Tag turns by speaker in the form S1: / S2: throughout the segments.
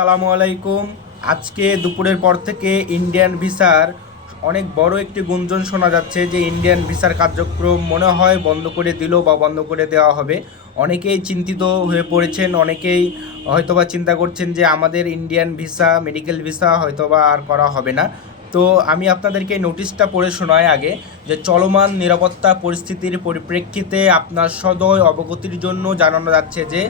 S1: আসসালামু আলাইকুম। আজকে দুপুরের পর থেকে ইন্ডিয়ান ভিসার অনেক বড় একটি গুঞ্জন শোনা যাচ্ছে যে ইন্ডিয়ান ভিসার কার্যক্রম মনে হয় বন্ধ করে দিল বা বন্ধ করে দেওয়া হবে। অনেকেই চিন্তিত হয়ে পড়েছেন, অনেকেই হয়তোবা চিন্তা করছেন যে আমাদের ইন্ডিয়ান ভিসা মেডিকেল ভিসা হয়তোবা আর করা হবে না। তো আমি আপনাদেরকে নোটিশটা পড়ে শোনাই আগে যে চলমান নিরাপত্তা পরিস্থিতির পরিপ্রেক্ষিতে আপনার সদয় অবগতির জন্য জানানো যাচ্ছে যে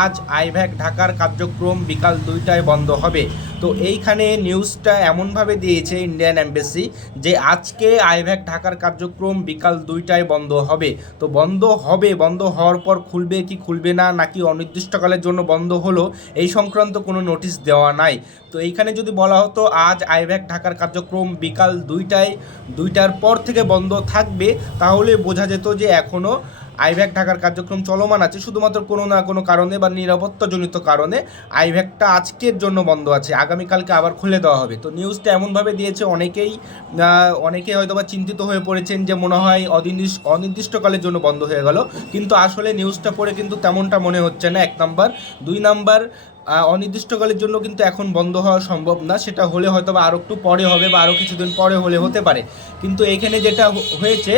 S1: আজ আইভ্যাক ঢাকার কার্যক্রম বিকাল দুইটায় বন্ধ হবে। তো এইখানে নিউজটা এমনভাবে দিয়েছে ইন্ডিয়ান এম্বাসি যে আজকে আইভ্যাক ঢাকার কার্যক্রম বিকাল দুইটায় বন্ধ হবে। তো বন্ধ হবে, বন্ধ হওয়ার পর খুলবে কি খুলবে না, নাকি অনির্দিষ্টকালের জন্য বন্ধ হলো, এই সংক্রান্ত কোনো নোটিশ দেওয়া নাই। তো এইখানে যদি বলা হতো আজ আইভ্যাক ঢাকার কার্যক্রম বিকাল দুইটায় দুইটার পর থেকে বন্ধ থাকবে তাহলে বোঝা যেত যে এখনও আইভ্যাক ঢাকার কার্যক্রম চলমান আছে শুধুমাত্র কোনো না কোনো কারণে বা নিরাপত্তাজনিত কারণে আইভ্যাকটা আজকের জন্য বন্ধ আছে আগামীকালকে আবার খুলে দেওয়া হবে। তো নিউজটা এমনভাবে দিয়েছে অনেকেই আহ, অনেকে হয়তো বা চিন্তিত হয়ে পড়েছেন যে মনে হয় অনির্দিষ্ট অনির্দিষ্টকালের জন্য বন্ধ হয়ে গেল কিন্তু আসলে নিউজটা পড়ে কিন্তু তেমনটা মনে হচ্ছে না এক নাম্বার। দুই নাম্বার অনির্দিষ্টকালের জন্য কিন্তু এখন বন্ধ হওয়া সম্ভব না সেটা হলে হয়তো বা আরও একটু পরে হবে বা আরও কিছুদিন পরে হলে হতে পারে। কিন্তু এখানে যেটা হয়েছে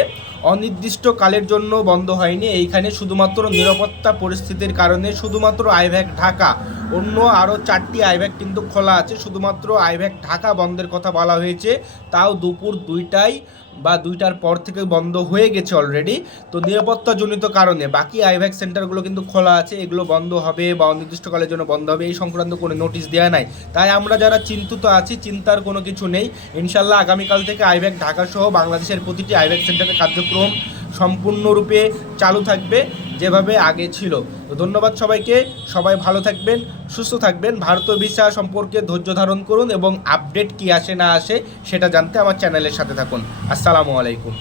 S1: অনির্দিষ্টকালের জন্য বন্ধ হয়নি এইখানে শুধুমাত্র নিরাপত্তা পরিস্থিতির কারণে শুধুমাত্র আইভ্যাক ঢাকা। অন্য আরও চারটি আইভ্যাক কিন্তু খোলা আছে। শুধুমাত্র আইভ্যাক ঢাকা বন্ধের কথা বলা হয়েছে। তাও দুপুর দুইটায় বা দুইটার পর থেকে বন্ধ হয়ে গেছে অলরেডি তো নিরাপত্তাজনিত কারণে বাকি আইভ্যাক সেন্টারগুলো কিন্তু খোলা আছে। এগুলো বন্ধ হবে বা অনির্দিষ্টকালের জন্য বন্ধ হবে, এই সংক্রান্ত কোনো নোটিশ দেওয়া নাই। তাই আমরা যারা চিন্তিত আছি, চিন্তার কোনো কিছু নেই। ইনশাল্লাহ আগামীকাল থেকে আইভ্যাক ঢাকা সহ বাংলাদেশের প্রতিটি আইভ্যাক সেন্টারের কার্যক্রম সম্পূর্ণরূপে চালু থাকবে যেভাবে আগে ছিল। তো ধন্যবাদ সবাইকে। সবাই ভালো থাকবেন, সুস্থ থাকবেন। ভারতীয় ভিসা সম্পর্কে ধৈর্য ধারণ করুন এবং আপডেট কি আসে না আসে সেটা জানতে আমার চ্যানেলের সাথে থাকুন। আসসালামু আলাইকুম।